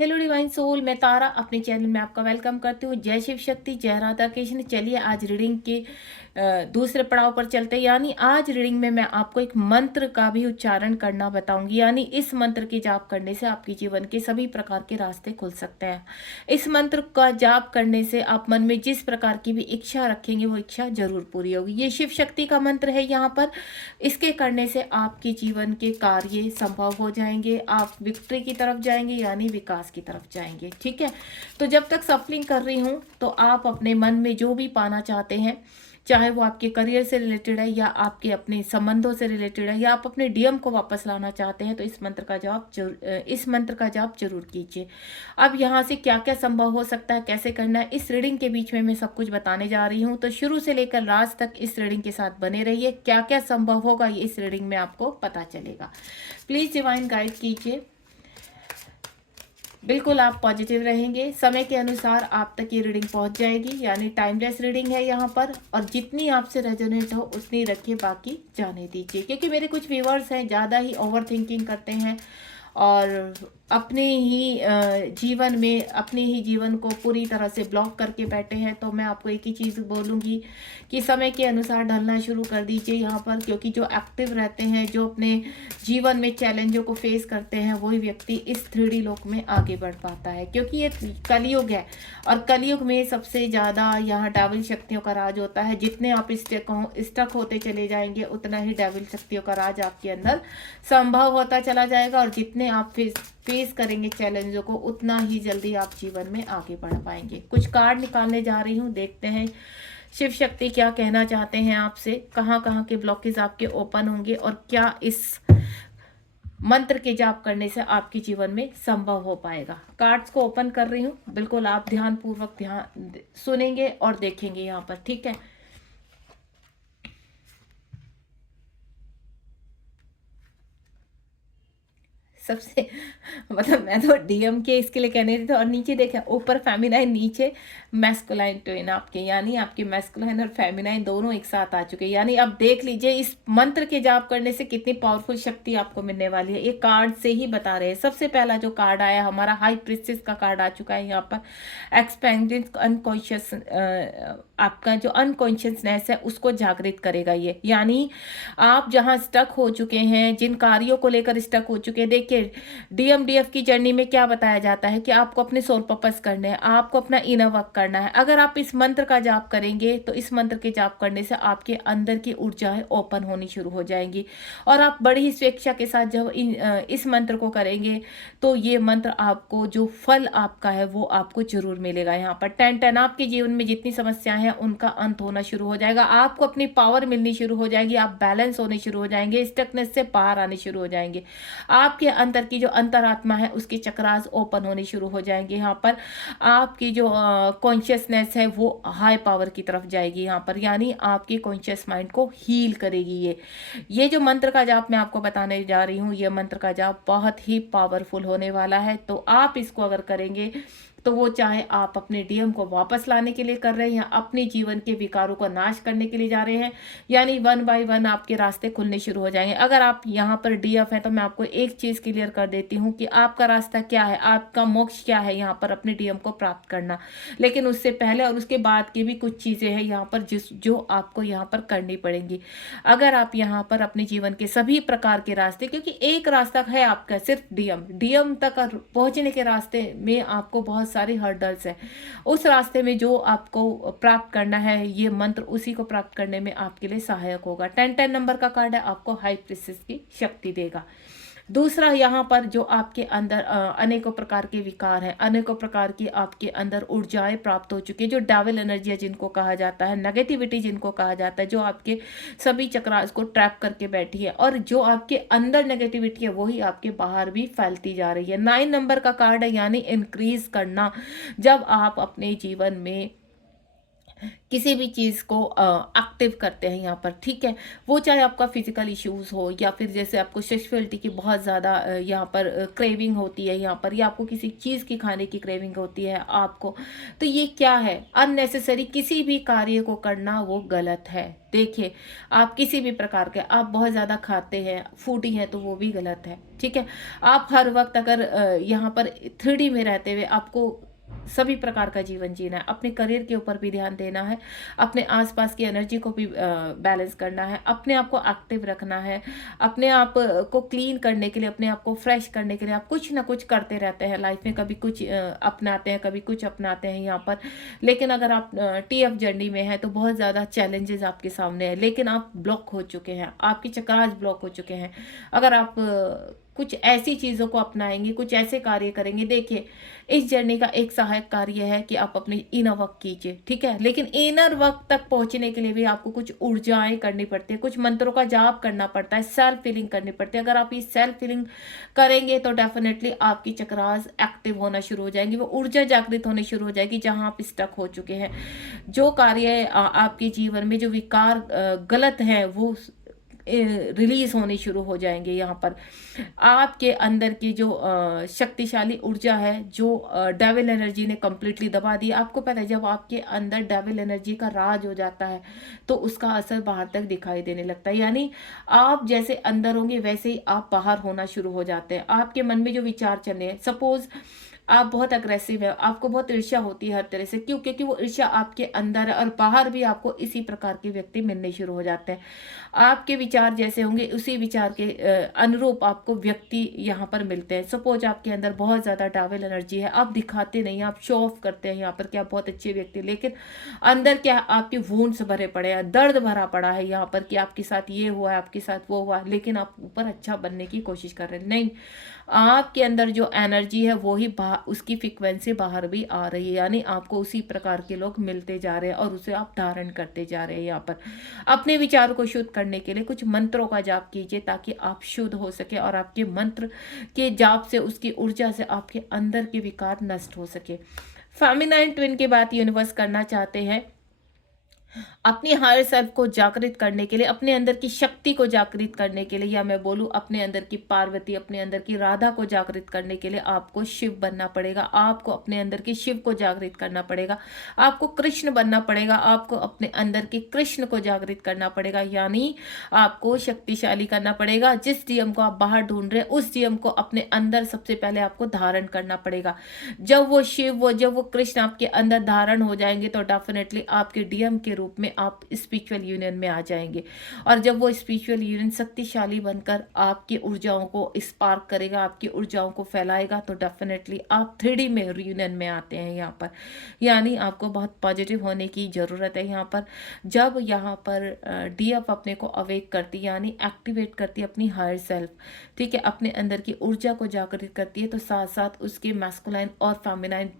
Hello divine soul, मैं तारा अपने channel में आपका वेलकम करती हूँ। जय शिव शक्ति, जय राधा कृष्ण। चलिए आज रीडिंग के दूसरे पड़ाव पर चलते हैं। यानी आज रीडिंग में मैं आपको एक मंत्र का भी उच्चारण करना बताऊंगी। यानी इस मंत्र के जाप करने से आपके जीवन के सभी प्रकार के रास्ते खुल सकते हैं। इस मंत्र का जाप करने से आप मन में जिस प्रकार की भी इच्छा रखेंगे वो इच्छा जरूर पूरी होगी। ये शिव शक्ति का मंत्र है यहाँ पर। इसके करने से आपके जीवन के कार्य संभव हो जाएंगे, आप विक्ट्री की तरफ जाएंगे, यानी विकास की तरफ जाएंगे। ठीक है, तो जब तक सफलिंग कर रही हूँ तो आप अपने मन में जो भी पाना चाहते हैं, चाहे वो आपके करियर से रिलेटेड है या आपके अपने संबंधों से रिलेटेड है या आप अपने डीएम को वापस लाना चाहते हैं, तो इस मंत्र का जाप जरूर कीजिए। अब यहाँ से क्या क्या संभव हो सकता है, कैसे करना है, इस रीडिंग के बीच में मैं सब कुछ बताने जा रही हूँ। तो शुरू से लेकर लास्ट तक इस रीडिंग के साथ बने रहिए। क्या क्या संभव होगा ये इस रीडिंग में आपको पता चलेगा। प्लीज डिवाइन गाइड कीजिए। बिल्कुल आप पॉजिटिव रहेंगे, समय के अनुसार आप तक ये रीडिंग पहुंच जाएगी। यानी टाइमलेस रीडिंग है यहाँ पर, और जितनी आपसे रेजोनेट हो उतनी रखिए, बाकी जाने दीजिए। क्योंकि मेरे कुछ व्यूअर्स हैं ज़्यादा ही ओवर थिंकिंग करते हैं और अपने ही जीवन में अपने ही जीवन को पूरी तरह से ब्लॉक करके बैठे हैं। तो मैं आपको एक ही चीज़ बोलूँगी कि समय के अनुसार ढलना शुरू कर दीजिए यहाँ पर। क्योंकि जो एक्टिव रहते हैं, जो अपने जीवन में चैलेंजों को फेस करते हैं, वही व्यक्ति इस 3D लोक में आगे बढ़ पाता है। क्योंकि ये कलयुग है और कलयुग में सबसे ज़्यादा यहाँ डेविल शक्तियों का राज होता है। जितने आप स्टक होते चले जाएंगे उतना ही डेविल शक्तियों का राज आपके अंदर संभव होता चला जाएगा, और जितने आप फेस करेंगे चैलेंजों को उतना ही जल्दी आप जीवन में आगे बढ़ पाएंगे। कुछ कार्ड निकालने जा रही हूँ, देखते हैं शिव शक्ति क्या कहना चाहते हैं आपसे। कहाँ कहाँ के ब्लॉकेज आपके ओपन होंगे और क्या इस मंत्र के जाप करने से आपके जीवन में संभव हो पाएगा। कार्ड्स को ओपन कर रही हूँ, बिल्कुल आप ध्यान सुनेंगे और देखेंगे यहाँ पर। ठीक है, सबसे मतलब मैं तो डीएम के इसके लिए कहने थे। और नीचे देखे, ऊपर फेमिनाइन, नीचे मैस्कुलाइन ट्विन आपके, यानी आपके मैस्कुलाइन और फेमिनाइन दोनों एक साथ आ चुके हैं। यानी अब देख लीजिए इस मंत्र के जाप करने से कितनी पावरफुल शक्ति आपको मिलने वाली है। ये कार्ड से ही बता रहे हैं। सबसे पहला जो कार्ड आया हमारा हाई प्रिंसेस का कार्ड आ चुका है यहाँ पर। एक्सपेंडेड अनकॉन्शियस, आपका जो अनकॉन्शियसनेस है उसको जागृत करेगा ये। यानी आप जहां स्टक हो चुके हैं, जिन कार्यों को लेकर स्टक हो चुके हैं, देखिए डीएमडीएफ की जर्नी में क्या बताया जाता है कि आपको अपने सोल पर्पस करने हैं, आपको अपना इनर वर्क करना है। अगर आप इस मंत्र का जाप करेंगे तो इस मंत्र के जाप करने से आपके अंदर की ऊर्जाएं ओपन होनी शुरू हो जाएंगी, और आप बड़ी ही स्वेच्छा के साथ जब इस मंत्र को करेंगे तो ये मंत्र आपको, जो फल आपका है वो आपको जरूर मिलेगा। यहाँ पर 10-10 आपके जीवन में जितनी समस्याएं हैं उनका अंत होना शुरू हो जाएगा, आपको अपनी पावर मिलनी शुरू हो जाएगी, आप बैलेंस होने शुरू हो जाएंगे, स्टकनेस से बाहर आने शुरू हो जाएंगे, आपके अंदर की जो अंतरात्मा है उसके चक्रास ओपन होने शुरू हो जाएंगे। यहाँ पर आपकी जो कॉन्शियसनेस है वो हाई पावर की तरफ जाएगी यहाँ पर, यानी आपकी कॉन्शियस माइंड को हील करेगी। ये जो मंत्र का जाप मैं आपको बताने जा रही हूँ, ये मंत्र का जाप बहुत ही पावरफुल होने वाला है। तो आप इसको अगर करेंगे तो वो, चाहे आप अपने डीएम को वापस लाने के लिए कर रहे हैं या अपने जीवन के विकारों को नाश करने के लिए जा रहे हैं, यानी 1 बाय 1 आपके रास्ते खुलने शुरू हो जाएंगे। अगर आप यहाँ पर डीएफ है तो मैं आपको एक चीज क्लियर कर देती हूँ कि आपका रास्ता क्या है, आपका मोक्ष क्या है, यहाँ पर अपने डीएम को प्राप्त करना। लेकिन उससे पहले और उसके बाद की भी कुछ चीजें हैं यहाँ पर जो आपको यहाँ पर करनी पड़ेंगी। अगर आप यहाँ पर अपने जीवन के सभी प्रकार के रास्ते, क्योंकि एक रास्ता है आपका सिर्फ डीएम तक पहुंचने के रास्ते में आपको बहुत सारे हर्डल्स है। उस रास्ते में जो आपको प्राप्त करना है, ये मंत्र उसी को प्राप्त करने में आपके लिए सहायक होगा। 10-10 नंबर का कार्ड है, आपको हाई प्रिंसेस की शक्ति देगा। दूसरा, यहाँ पर जो आपके अंदर अनेकों प्रकार के विकार हैं, अनेकों प्रकार की आपके अंदर ऊर्जाएं प्राप्त हो चुकी है, जो डेविल एनर्जी है जिनको कहा जाता है, नेगेटिविटी जिनको कहा जाता है, जो आपके सभी चक्रास को ट्रैप करके बैठी है, और जो आपके अंदर नेगेटिविटी है वही आपके बाहर भी फैलती जा रही है। 9 नंबर का कार्ड है, यानी इंक्रीज करना। जब आप अपने जीवन में किसी भी चीज़ को एक्टिव करते हैं यहाँ पर, ठीक है? वो चाहे आपका फिज़िकल इश्यूज़ हो या फिर जैसे आपको सेक्सुअलिटी की बहुत ज़्यादा यहाँ पर क्रेविंग होती है यहाँ पर, या आपको किसी चीज़ की खाने की क्रेविंग होती है आपको, तो ये क्या है? अननेसेसरी किसी भी कार्य को करना वो गलत है। देखिए, आप किसी भी प्रकार के आप बहुत ज़्यादा खाते हैं, फूडी हैं, तो वो भी गलत है, ठीक है? आप हर वक़्त अगर यहाँ पर 3D में रहते हुए आपको सभी प्रकार का जीवन जीना है, अपने करियर के ऊपर भी ध्यान देना है, अपने आसपास की एनर्जी को भी बैलेंस करना है, अपने आप को एक्टिव रखना है, अपने आप को क्लीन करने के लिए, अपने आप को फ्रेश करने के लिए आप कुछ ना कुछ करते रहते हैं लाइफ में, कभी कुछ अपनाते हैं, कभी कुछ अपनाते हैं यहाँ पर। लेकिन अगर आप टीएफ जर्नी में हैं तो बहुत ज़्यादा चैलेंजेस आपके सामने है, लेकिन आप ब्लॉक हो चुके हैं, आपके चक्रास ब्लॉक हो चुके हैं। अगर आप कुछ ऐसी चीज़ों को अपनाएंगे, कुछ ऐसे कार्य करेंगे, देखिए इस जर्नी का एक सहायक कार्य है कि आप अपने इनर वर्क कीजिए, ठीक है? लेकिन इनर वर्क तक पहुंचने के लिए भी आपको कुछ ऊर्जाएं करनी पड़ती है, कुछ मंत्रों का जाप करना पड़ता है, सेल्फ फीलिंग करनी पड़ती है। अगर आप ये सेल्फ फीलिंग करेंगे तो डेफिनेटली आपकी चक्रास एक्टिव होना शुरू हो जाएंगी, वो ऊर्जा जागृत होनी शुरू हो जाएगी जहां आप स्टक हो चुके हैं। जो कार्य आपके जीवन में जो विकार गलत है वो रिलीज होने शुरू हो जाएंगे। यहाँ पर आपके अंदर की जो शक्तिशाली ऊर्जा है, जो डेविल एनर्जी ने कंप्लीटली दबा दी। आपको पता है जब आपके अंदर डेविल एनर्जी का राज हो जाता है तो उसका असर बाहर तक दिखाई देने लगता है। यानी आप जैसे अंदर होंगे वैसे ही आप बाहर होना शुरू हो जाते हैं। आपके मन में जो विचार चल रहे हैं, सपोज आप बहुत अग्रेसिव है, आपको बहुत ईर्ष्या होती है हर तरह से, क्यों? क्योंकि वो ईर्ष्या आपके अंदर है और बाहर भी आपको इसी प्रकार के व्यक्ति मिलने शुरू हो जाते हैं। आपके विचार जैसे होंगे उसी विचार के अनुरूप आपको व्यक्ति यहाँ पर मिलते हैं। सपोज आपके अंदर बहुत ज़्यादा डावेल एनर्जी है, आप दिखाते नहीं, आप शो ऑफ करते हैं यहाँ पर कि आप बहुत अच्छे व्यक्ति, लेकिन अंदर क्या आपके वुंड्स भरे पड़े हैं, दर्द भरा पड़ा है यहाँ पर कि आपके साथ ये हुआ है, आपके साथ वो हुआ है, लेकिन आप ऊपर अच्छा बनने की कोशिश कर रहे हैं। नहीं, आपके अंदर जो एनर्जी है वो ही उसकी फ्रिक्वेंसी बाहर भी आ रही है, यानी आपको उसी प्रकार के लोग मिलते जा रहे हैं और उसे आप धारण करते जा रहे हैं। यहाँ पर अपने विचारों को शुद्ध करने के लिए कुछ मंत्रों का जाप कीजिए ताकि आप शुद्ध हो सके और आपके मंत्र के जाप से, उसकी ऊर्जा से आपके अंदर के विकार नष्ट हो सके। फेमिनाइन ट्विन की बात यूनिवर्स करना चाहते हैं अपनी हायर सेल्फ को जागृत करने के लिए, अपने अंदर की शक्ति को जागृत करने के लिए, या मैं बोलूं अपने अंदर की पार्वती, अपने अंदर की राधा को जागृत करने के लिए आपको शिव बनना पड़ेगा। आपको अपने अंदर की शिव को जागृत करना पड़ेगा, आपको कृष्ण बनना पड़ेगा, आपको अपने अंदर की कृष्ण को जागृत करना पड़ेगा। यानी आपको शक्तिशाली करना पड़ेगा। जिस डीएम को आप बाहर ढूंढ रहे हैं उस डीएम को अपने अंदर सबसे पहले आपको धारण करना पड़ेगा। जब वो कृष्ण आपके अंदर धारण हो जाएंगे तो डेफिनेटली आपके डीएम के रूप में आप स्पिरिचुअल यूनियन में आ जाएंगे। और जब वो स्पिरिचुअल यूनियन शक्तिशाली बनकर आपकी ऊर्जाओं को स्पार्क करेगा, आपकी ऊर्जाओं को फैलाएगा, तो डेफिनेटली आप 3D में यूनियन में आते हैं यहाँ पर। यानी आपको बहुत पॉजिटिव होने की ज़रूरत है यहाँ पर। जब यहाँ पर डीएफ अपने को अवेक करती, यानी एक्टिवेट करती है अपनी हायर सेल्फ, ठीक है, अपने अंदर की ऊर्जा को जागृत करती है, तो साथ साथ उसके मैस्कुलाइन और फेमिनाइन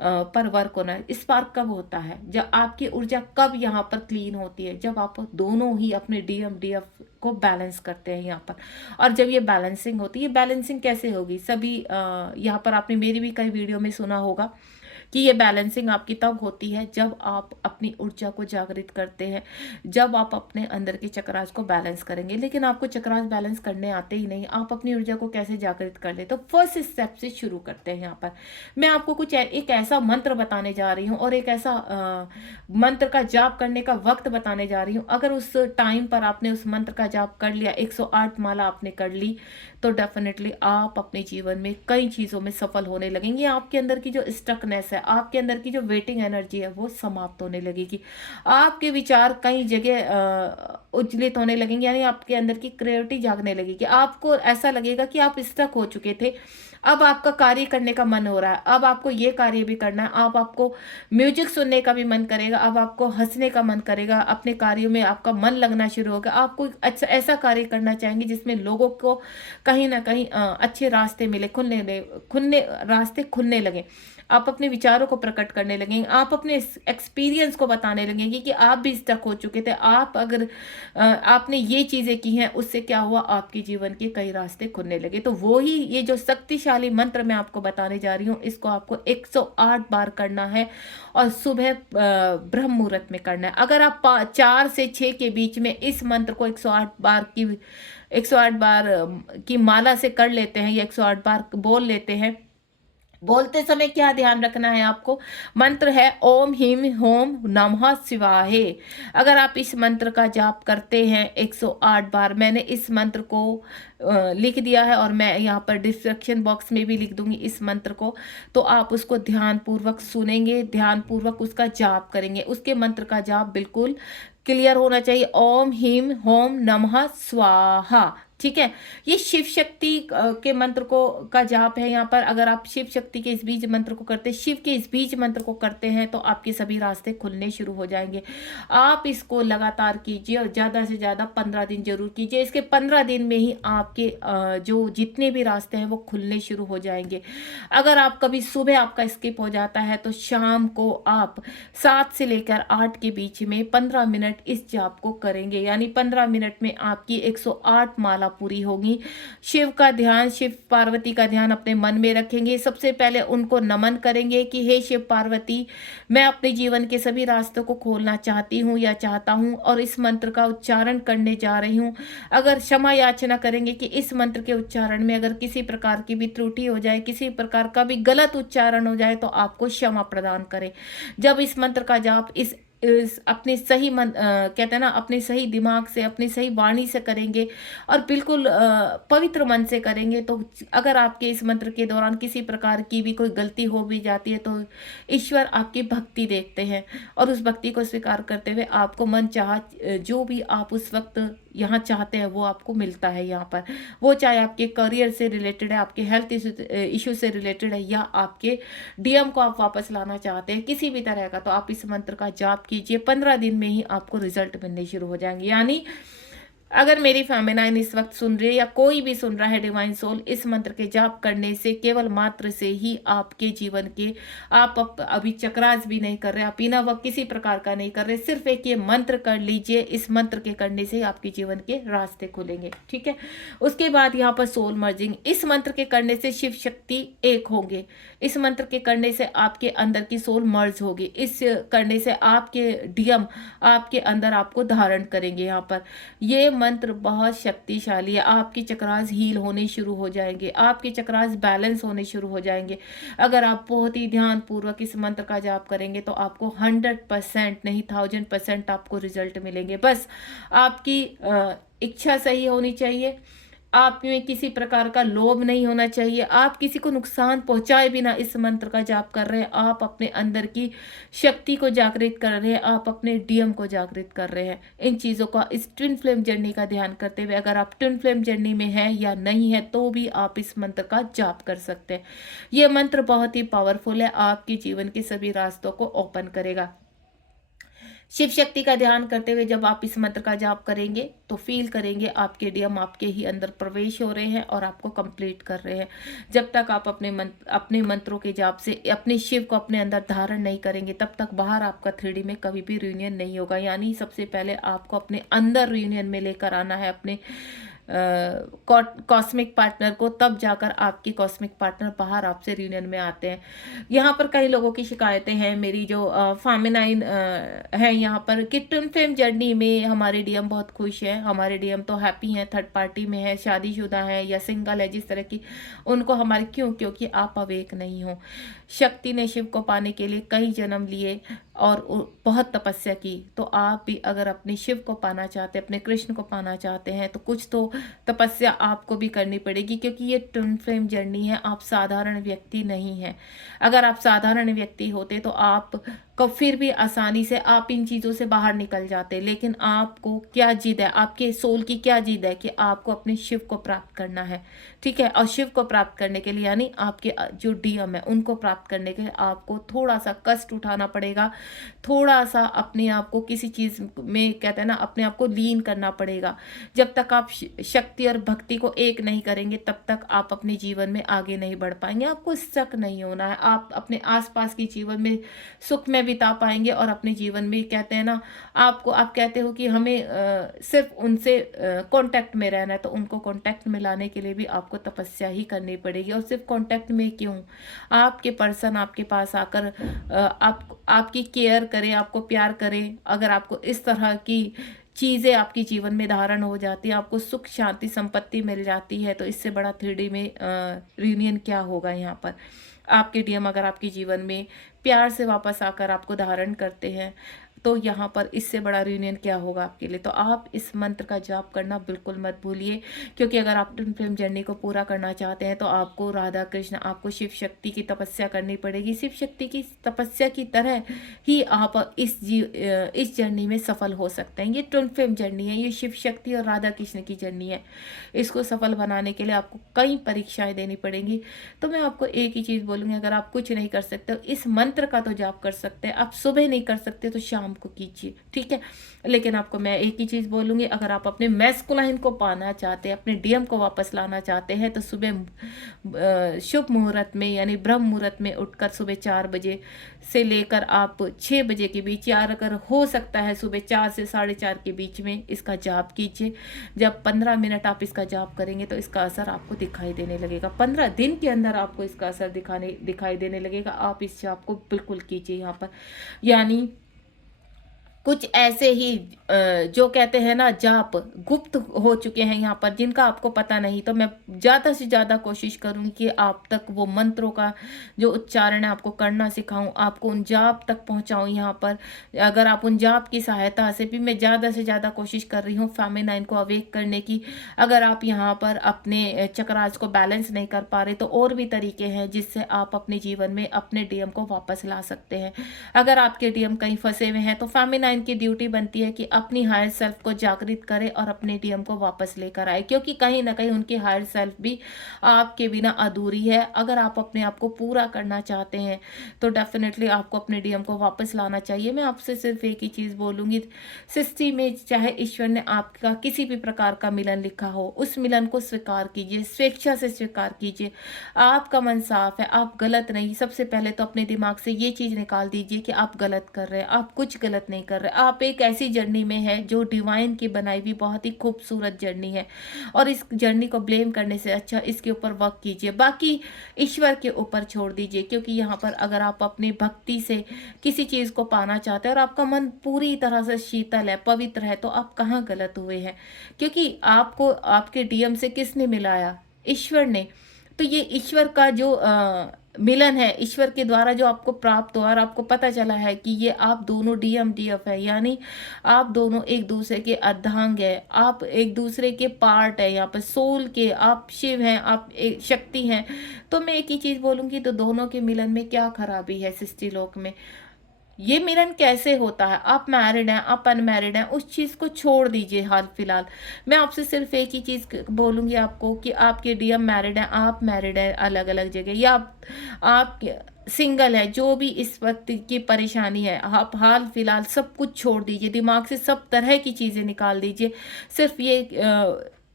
पर वर्क होना है। स्पार्क कब होता है? जब आपकी ऊर्जा कब यहाँ पर क्लीन होती है? जब आप दोनों ही अपने डीएम डीएफ को बैलेंस करते हैं यहाँ पर। और जब ये बैलेंसिंग होती है, बैलेंसिंग कैसे होगी? सभी यहाँ पर आपने मेरी भी कई वीडियो में सुना होगा कि ये बैलेंसिंग आपकी तब होती है जब आप अपनी ऊर्जा को जागृत करते हैं, जब आप अपने अंदर के चक्रास को बैलेंस करेंगे। लेकिन आपको चक्रास बैलेंस करने आते ही नहीं, आप अपनी ऊर्जा को कैसे जागृत कर ले? तो फर्स्ट स्टेप से शुरू करते हैं। यहाँ पर मैं आपको कुछ एक ऐसा मंत्र बताने जा रही हूँ और एक ऐसा मंत्र का जाप करने का वक्त बताने जा रही हूँ। अगर उस टाइम पर आपने उस मंत्र का जाप कर लिया, 108 माला आपने कर ली, तो डेफिनेटली आप अपने जीवन में कई चीज़ों में सफल होने लगेंगे। आपके अंदर की जो स्टकनेस है, आपके अंदर की जो वेटिंग एनर्जी है, वो समाप्त होने लगेगी। आपके विचार कई जगह उज्जलित होने लगेंगे, यानी आपके अंदर की क्रिएटिविटी जागने लगेगी। आपको ऐसा लगेगा कि आप स्टक हो चुके थे, अब आपका कार्य करने का मन हो रहा है, अब आपको ये कार्य भी करना है, अब आपको म्यूजिक सुनने का भी मन करेगा, अब आपको हंसने का मन करेगा, अपने कार्यों में आपका मन लगना शुरू होगा। आपको अच्छा ऐसा कार्य करना चाहेंगे जिसमें लोगों को कहीं ना कहीं अच्छे रास्ते मिले, खुलने रास्ते खुलने लगे। आप अपने विचारों को प्रकट करने लगेंगे, आप अपने एक्सपीरियंस को बताने लगेंगे कि आप भी स्टक हो चुके थे, आप अगर आपने ये चीज़ें की हैं उससे क्या हुआ, आपके जीवन के कई रास्ते खुलने लगे। तो वो ही ये जो शक्तिशाली शक्तिशाली मंत्र मैं आपको बताने जा रही हूँ, इसको आपको 108 बार करना है और सुबह ब्रह्म मुहूर्त में करना है। अगर आप 4 से 6 के बीच में इस मंत्र को 108 बार की माला से कर लेते हैं या 108 बार बोल लेते हैं, बोलते समय क्या ध्यान रखना है आपको, मंत्र है ओम ह्रीम होम नमः शिवाय। अगर आप इस मंत्र का जाप करते हैं 108 बार, मैंने इस मंत्र को लिख दिया है और मैं यहाँ पर डिस्क्रिप्शन बॉक्स में भी लिख दूंगी इस मंत्र को, तो आप उसको ध्यान पूर्वक सुनेंगे, ध्यान पूर्वक उसका जाप करेंगे। उसके मंत्र का जाप बिल्कुल क्लियर होना चाहिए, ओम ह्रीम होम नमः स्वाहा। ठीक है, ये शिव शक्ति के मंत्र को का जाप है। यहाँ पर अगर आप शिव शक्ति के इस बीज मंत्र को करते, शिव के इस बीज मंत्र को करते हैं तो आपके सभी रास्ते खुलने शुरू हो जाएंगे। आप इसको लगातार कीजिए और ज़्यादा से ज़्यादा 15 दिन जरूर कीजिए। इसके 15 दिन में ही आपके जो जितने भी रास्ते हैं वो खुलने शुरू हो जाएंगे। अगर आप कभी सुबह आपका स्किप हो जाता है तो शाम को आप 7 से लेकर 8 के बीच में 15 मिनट इस जाप को करेंगे, यानी 15 मिनट में आपकी 108 माला पूरी होगी। शिव का ध्यान, शिव पार्वती का ध्यान अपने मन में रखेंगे। सबसे पहले उनको नमन करेंगे कि हे शिव पार्वती, मैं अपने जीवन के सभी रास्तों को खोलना चाहती हूँ या चाहता हूँ और इस मंत्र का उच्चारण करने जा रही हूँ। अगर क्षमा याचना करेंगे कि इस मंत्र के उच्चारण में अगर किसी प्रकार की भी त्रुटि हो जाए, किसी प्रकार का भी गलत उच्चारण हो जाए तो आपको क्षमा प्रदान करें। जब इस मंत्र का जाप इस अपने सही कहते हैं ना, अपने सही दिमाग से, अपनी सही वाणी से करेंगे और बिल्कुल पवित्र मन से करेंगे, तो अगर आपके इस मंत्र के दौरान किसी प्रकार की भी कोई गलती हो भी जाती है तो ईश्वर आपकी भक्ति देखते हैं और उस भक्ति को स्वीकार करते हुए आपको मन चाह जो भी आप उस वक्त यहाँ चाहते हैं वो आपको मिलता है। यहाँ पर वो चाहे आपके करियर से रिलेटेड है, आपके हेल्थ इशू से रिलेटेड है या आपके डीएम को आप वापस लाना चाहते हैं, किसी भी तरह का, तो आप इस मंत्र का जाप कीजिए। 15 दिन में ही आपको रिजल्ट मिलने शुरू हो जाएंगे। यानी अगर मेरी फेमिनाइन इस वक्त सुन रही है या कोई भी सुन रहा है डिवाइन सोल, इस मंत्र के जाप करने से, केवल मात्र से ही आपके जीवन के, आप अभी चक्रास भी नहीं कर रहे, आप इना वक्त किसी प्रकार का नहीं कर रहे, सिर्फ एक ये मंत्र कर लीजिए। इस मंत्र के करने से आपके जीवन के रास्ते खुलेंगे। ठीक है, उसके बाद यहाँ पर सोल मर्जिंग, इस मंत्र के करने से शिव शक्ति एक होंगे। इस मंत्र के करने से आपके अंदर की सोल मर्ज होगी। इस करने से आपके डीएम आपके अंदर आपको धारण करेंगे। यहाँ पर ये मंत्र बहुत शक्तिशाली है। आपके चक्रास हील होने शुरू हो जाएंगे, आपके चक्रास बैलेंस होने शुरू हो जाएंगे। अगर आप बहुत ही ध्यान पूर्वक इस मंत्र का जाप करेंगे तो आपको 100% नहीं 1000% आपको रिजल्ट मिलेंगे। बस आपकी इच्छा सही होनी चाहिए, आप में किसी प्रकार का लोभ नहीं होना चाहिए, आप किसी को नुकसान पहुंचाए बिना इस मंत्र का जाप कर रहे हैं, आप अपने अंदर की शक्ति को जागृत कर रहे हैं, आप अपने डीएम को जागृत कर रहे हैं। इन चीज़ों का, इस ट्विन फ्लेम जर्नी का ध्यान करते हुए, अगर आप ट्विन फ्लेम जर्नी में हैं या नहीं है तो भी आप इस मंत्र का जाप कर सकते हैं। यह मंत्र बहुत ही पावरफुल है, आपके जीवन के सभी रास्तों को ओपन करेगा। शिव शक्ति का ध्यान करते हुए जब आप इस मंत्र का जाप करेंगे तो फील करेंगे आपके डीएम आपके ही अंदर प्रवेश हो रहे हैं और आपको कंप्लीट कर रहे हैं। जब तक आप अपने मंत्रों के जाप से अपने शिव को अपने अंदर धारण नहीं करेंगे तब तक बाहर आपका 3D में कभी भी रियूनियन नहीं होगा। यानी सबसे पहले आपको अपने अंदर रियूनियन में लेकर आना है अपने कॉस्मिक पार्टनर को, तब जाकर आपके कॉस्मिक पार्टनर बाहर आपसे रियूनियन में आते हैं। यहाँ पर कई लोगों की शिकायतें हैं, मेरी जो फेमिनाइन है यहाँ पर कि ट्विन फ्लेम जर्नी में हमारे डीएम बहुत खुश है, हमारे डीएम तो हैप्पी हैं, थर्ड पार्टी में है, शादीशुदा है या सिंगल है, जिस तरह की उनको हमारे क्योंकि आप अवेक नहीं हो। शक्ति ने शिव को पाने के लिए कई जन्म लिए और बहुत तपस्या की, तो आप भी अगर अपने शिव को पाना चाहते हैं, अपने कृष्ण को पाना चाहते हैं तो कुछ तो तपस्या आपको भी करनी पड़ेगी, क्योंकि ये ट्विन फ्लेम जर्नी है। आप साधारण व्यक्ति नहीं हैं। अगर आप साधारण व्यक्ति होते तो आप को फिर भी आसानी से आप इन चीज़ों से बाहर निकल जाते, लेकिन आपको क्या जिद है, आपके सोल की क्या जिद है कि आपको अपने शिव को प्राप्त करना है। ठीक है, और शिव को प्राप्त करने के लिए यानी आपके जो डीएम है उनको प्राप्त करने के लिए आपको थोड़ा सा कष्ट उठाना पड़ेगा, थोड़ा सा अपने आप को किसी चीज़ में कहते हैं ना अपने आप को लीन करना पड़ेगा। जब तक आप शक्ति और भक्ति को एक नहीं करेंगे तब तक आप अपने जीवन में आगे नहीं बढ़ पाएंगे। आपको शक नहीं होना है, आप अपने आसपास के जीवन में सुख में बिता पाएंगे और अपने जीवन में कहते हैं ना आप कहते हो कि हमें सिर्फ उनसे कांटेक्ट में रहना है, तो उनको कांटेक्ट में लाने के लिए भी आप आपको तपस्या ही करनी पड़ेगी। और सिर्फ कांटेक्ट में क्यों, आपके पर्सन आपके पास आकर आपकी केयर करे, आपको प्यार करे। अगर आपको इस तरह की चीज़ें आपके जीवन में धारण हो जाती है, आपको सुख शांति संपत्ति मिल जाती है, तो इससे बड़ा 3D में रियूनियन क्या होगा यहाँ पर। आपके डीएम अगर आपके जीवन में प्यार से वापस आकर आपको धारण करते हैं, तो यहाँ पर इससे बड़ा रियूनियन क्या होगा आपके लिए। तो आप इस मंत्र का जाप करना बिल्कुल मत भूलिए, क्योंकि अगर आप ट्विन फ्लेम जर्नी को पूरा करना चाहते हैं तो आपको राधा कृष्ण, आपको शिव शक्ति की तपस्या करनी पड़ेगी। शिव शक्ति की तपस्या की तरह ही आप इस जर्नी में सफल हो सकते हैं। ये ट्विन फ्लेम जर्नी है, ये शिव शक्ति और राधा कृष्ण की जर्नी है। इसको सफल बनाने के लिए आपको कई परीक्षाएं देनी पड़ेंगी। तो मैं आपको एक ही चीज़ बोलूँगी, अगर आप कुछ नहीं कर सकते तो इस मंत्र का तो जाप कर सकते हैं। आप सुबह नहीं कर सकते तो शाम को कीजिए, ठीक है। लेकिन आपको मैं एक ही चीज़ बोलूँगी, अगर आप अपने मैस्कुलाइन को पाना चाहते हैं, अपने डीएम को वापस लाना चाहते हैं, तो सुबह शुभ मुहूर्त में यानी ब्रह्म मुहूर्त में उठकर सुबह 4 बजे से लेकर आप 6 बजे के बीच, या अगर हो सकता है सुबह 4 से 4:30 के बीच में इसका जाप कीजिए। जब 15 मिनट आप इसका जाप करेंगे तो इसका असर आपको दिखाई देने लगेगा। 15 दिन के अंदर आपको इसका असर दिखाई देने लगेगा। आप इस जाप को बिल्कुल कीजिए यहाँ पर। यानी कुछ ऐसे ही जो कहते हैं ना जाप गुप्त हो चुके हैं यहाँ पर, जिनका आपको पता नहीं, तो मैं ज़्यादा से ज़्यादा कोशिश करूँगी कि आप तक वो मंत्रों का जो उच्चारण है आपको करना सिखाऊं, आपको उन जाप तक पहुँचाऊँ यहाँ पर। अगर आप उन जाप की सहायता से भी, मैं ज़्यादा से ज़्यादा कोशिश कर रही हूँ फेमिनाइन को अवेक करने की। अगर आप यहाँ पर अपने चक्रास को बैलेंस नहीं कर पा रहे तो और भी तरीके हैं जिससे आप अपने जीवन में अपने डीएम को वापस ला सकते हैं। अगर आपके डीएम कहीं फंसे हुए हैं तो फेमिनाइन की ड्यूटी बनती है कि अपनी हायर सेल्फ को जागृत करे और अपने डीएम को वापस लेकर आए, क्योंकि कहीं ना कहीं उनकी हायर सेल्फ भी आपके बिना अधूरी है। अगर आप अपने आप को पूरा करना चाहते हैं तो डेफिनेटली आपको अपने डीएम को वापस लाना चाहिए। मैं आपसे सिर्फ एक ही चीज़ बोलूँगी, सृष्टि में चाहे ईश्वर ने आपका किसी भी प्रकार का मिलन लिखा हो, उस मिलन को स्वीकार कीजिए, स्वेच्छा से स्वीकार कीजिए। आपका मन साफ है, आप गलत नहीं। सबसे पहले तो अपने दिमाग से ये चीज़ निकाल दीजिए कि आप गलत कर रहे हैं, आप कुछ गलत नहीं कर रहे। आप एक ऐसी जर्नी में है जो डिवाइन की बनाई हुई बहुत ही खूबसूरत जर्नी है, और इस जर्नी को ब्लेम करने से अच्छा इसके ऊपर वर्क कीजिए, बाकी ईश्वर के ऊपर छोड़ दीजिए। क्योंकि यहाँ पर अगर आप अपनी भक्ति से किसी चीज़ को पाना चाहते हैं और आपका मन पूरी तरह से शीतल है, पवित्र है, तो आप कहाँ गलत हुए हैं। क्योंकि आपको आपके डीएम से किसने मिलाया? ईश्वर ने। तो ये ईश्वर का जो मिलन है, ईश्वर के द्वारा जो आपको प्राप्त हुआ, और आपको पता चला है कि ये आप दोनों डीएम डीएफ है, यानी आप दोनों एक दूसरे के अर्धांग है, आप एक दूसरे के पार्ट है, यहाँ पर सोल के आप शिव हैं, आप एक शक्ति हैं। तो मैं एक ही चीज़ बोलूँगी, तो दोनों के मिलन में क्या खराबी है सृष्टि लोक में? ये मिलन कैसे होता है? आप मैरिड हैं, आप अनमैरिड हैं, उस चीज़ को छोड़ दीजिए हाल फिलहाल। मैं आपसे सिर्फ एक ही चीज़ बोलूँगी आपको कि आपके डीएम मैरिड हैं, आप मैरिड हैं अलग अलग जगह, या आप सिंगल है, जो भी इस वक्त की परेशानी है, आप हाल फिलहाल सब कुछ छोड़ दीजिए, दिमाग से सब तरह की चीज़ें निकाल दीजिए। सिर्फ ये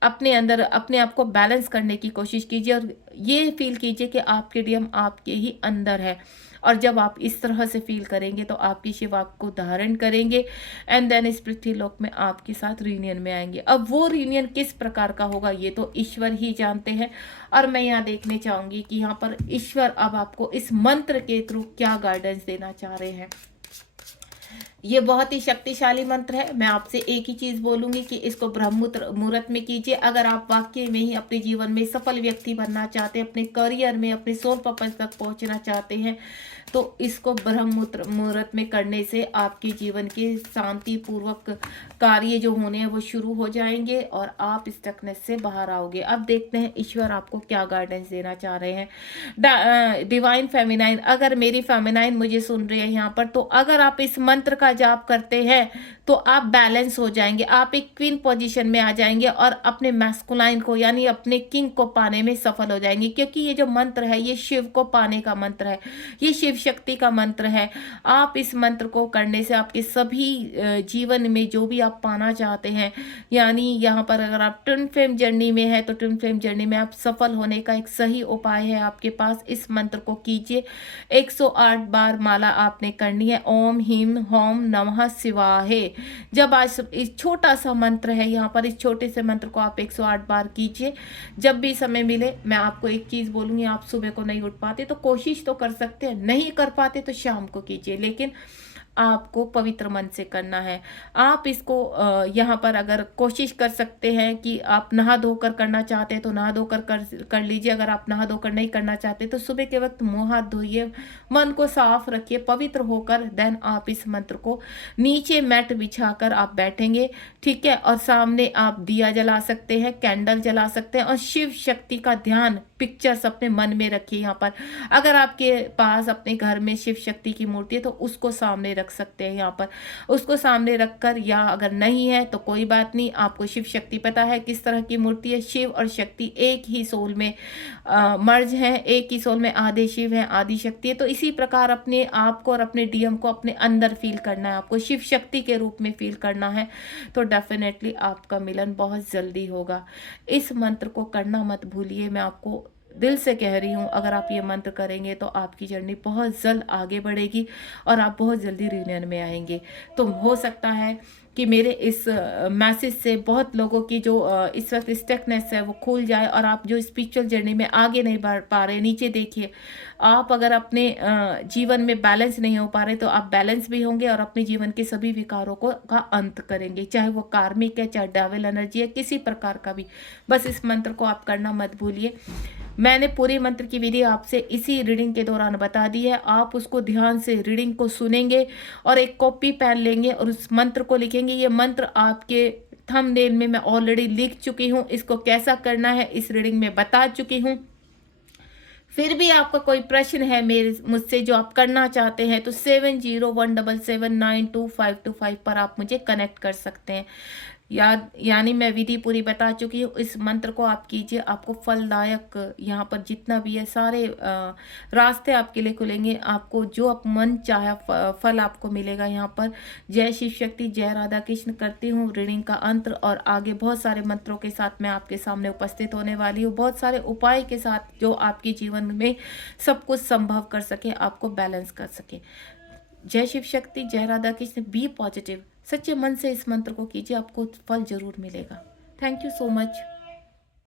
अपने अंदर अपने आप को बैलेंस करने की कोशिश कीजिए, और ये फील कीजिए कि आपके डीएम आपके ही अंदर है। और जब आप इस तरह से फील करेंगे तो आपकी शिव आपको धारण करेंगे, एंड देन इस पृथ्वी लोक में आपके साथ रियूनियन में आएंगे। अब वो रियूनियन किस प्रकार का होगा ये तो ईश्वर ही जानते हैं। और मैं यहाँ देखने चाहूँगी कि यहाँ पर ईश्वर अब आपको इस मंत्र के थ्रू क्या गाइडेंस देना चाह रहे हैं। ये बहुत ही शक्तिशाली मंत्र है। मैं आपसे एक ही चीज़ बोलूँगी कि इसको ब्रह्म मुहूर्त में कीजिए। अगर आप वाकई में ही अपने जीवन में सफल व्यक्ति बनना चाहते हैं, अपने करियर में अपने सोल पर्पस तक पहुँचना चाहते हैं, तो इसको ब्रह्म मुहूर्त में करने से आपके जीवन के शांतिपूर्वक कार्य जो होने हैं वो शुरू हो जाएंगे और आप स्टकनेस से बाहर आओगे। अब देखते हैं ईश्वर आपको क्या गाइडेंस देना चाह रहे हैं। डिवाइन फेमिनाइन, अगर मेरी फेमिनाइन मुझे सुन रही है यहाँ पर, तो अगर आप इस मंत्र का जाप करते हैं तो आप बैलेंस हो जाएंगे, आप एक क्वीन पोजीशन में आ जाएंगे और अपने मैस्कुलाइन को यानी अपने किंग को पाने में सफल हो जाएंगे। क्योंकि ये जो मंत्र है ये शिव को पाने का मंत्र है, ये शिव शक्ति का मंत्र है। आप इस मंत्र को करने से आपके सभी जीवन में जो भी आप पाना चाहते हैं, यानी यहाँ पर अगर आप ट्विन फ्लेम जर्नी में है तो ट्विन फ्लेम जर्नी में आप सफल होने का एक सही उपाय है आपके पास। इस मंत्र को कीजिए, 108 बार माला आपने करनी है। ओम ह्रीम होम नमः शिवाय। जब आज इस छोटा सा मंत्र है यहाँ पर, इस छोटे से मंत्र को आप 108 बार कीजिए। जब भी समय मिले, मैं आपको एक चीज़ बोलूँगी, आप सुबह को नहीं उठ पाते तो कोशिश तो कर सकते हैं, नहीं कर पाते तो शाम को कीजिए, लेकिन आपको पवित्र मन से करना है। आप इसको यहाँ पर अगर कोशिश कर सकते हैं कि आप नहा धोकर करना चाहते हैं तो नहा धोकर कर लीजिए। अगर आप नहा धोकर नहीं करना चाहते तो सुबह के वक्त मुँह हाथ धोइए, मन को साफ रखिए, पवित्र होकर देन आप इस मंत्र को नीचे मैट बिछाकर आप बैठेंगे, ठीक है। और सामने आप दिया जला सकते हैं, कैंडल जला सकते हैं और शिव शक्ति का ध्यान, पिक्चर्स अपने मन में रखिए। यहाँ पर अगर आपके पास अपने घर में शिव शक्ति की मूर्ति है तो उसको सामने रख सकते हैं। यहाँ पर उसको सामने रखकर, या अगर नहीं है तो कोई बात नहीं, आपको शिव शक्ति पता है किस तरह की मूर्ति है। शिव और शक्ति एक ही सोल में मर्ज है, एक ही सोल में आधे शिव है आधी शक्ति है। तो इसी प्रकार अपने आप को और अपने डीएम को अपने अंदर फील करना है, आपको शिव शक्ति के रूप में फील करना है, तो डेफिनेटली आपका मिलन बहुत जल्दी होगा। इस मंत्र को करना मत भूलिए, मैं आपको दिल से कह रही हूँ। अगर आप ये मंत्र करेंगे तो आपकी जर्नी बहुत जल्द आगे बढ़ेगी और आप बहुत जल्दी रीयूनियन में आएंगे। तो हो सकता है कि मेरे इस मैसेज से बहुत लोगों की जो इस वक्त स्टकनेस है वो खुल जाए और आप जो स्पिरिचुअल जर्नी में आगे नहीं बढ़ पा रहे। नीचे देखिए, आप अगर अपने जीवन में बैलेंस नहीं हो पा रहे तो आप बैलेंस भी होंगे और अपने जीवन के सभी विकारों को का अंत करेंगे, चाहे वो कार्मिक है, चाहे डेविल एनर्जी है, किसी प्रकार का भी। बस इस मंत्र को आप करना मत भूलिए। मैंने पूरी मंत्र की विधि आपसे इसी रीडिंग के दौरान बता दी है। आप उसको ध्यान से रीडिंग को सुनेंगे और एक कॉपी पेन लेंगे और उस मंत्र को लिखेंगे। ये मंत्र आपके थंबनेल में मैं ऑलरेडी लिख चुकी हूँ, इसको कैसा करना है इस रीडिंग में बता चुकी हूँ। फिर भी आपका कोई प्रश्न है मेरे मुझसे जो आप करना चाहते हैं तो 7017792525 पर आप मुझे कनेक्ट कर सकते हैं। यानी मैं विधि पूरी बता चुकी हूँ। इस मंत्र को आप कीजिए, आपको फलदायक यहाँ पर जितना भी है सारे रास्ते आपके लिए खुलेंगे। आपको जो आप मन चाहे फल आपको मिलेगा यहाँ पर। जय शिव शक्ति, जय राधा कृष्ण। करती हूँ रीडिंग का अंत और आगे बहुत सारे मंत्रों के साथ मैं आपके सामने उपस्थित होने वाली हूँ, बहुत सारे उपाय के साथ जो आपके जीवन में सब कुछ संभव कर सके, आपको बैलेंस कर सके। जय शिव शक्ति, जय राधा कृष्ण। बी पॉजिटिव, सच्चे मन से इस मंत्र को कीजिए, आपको फल जरूर मिलेगा। Thank you so much.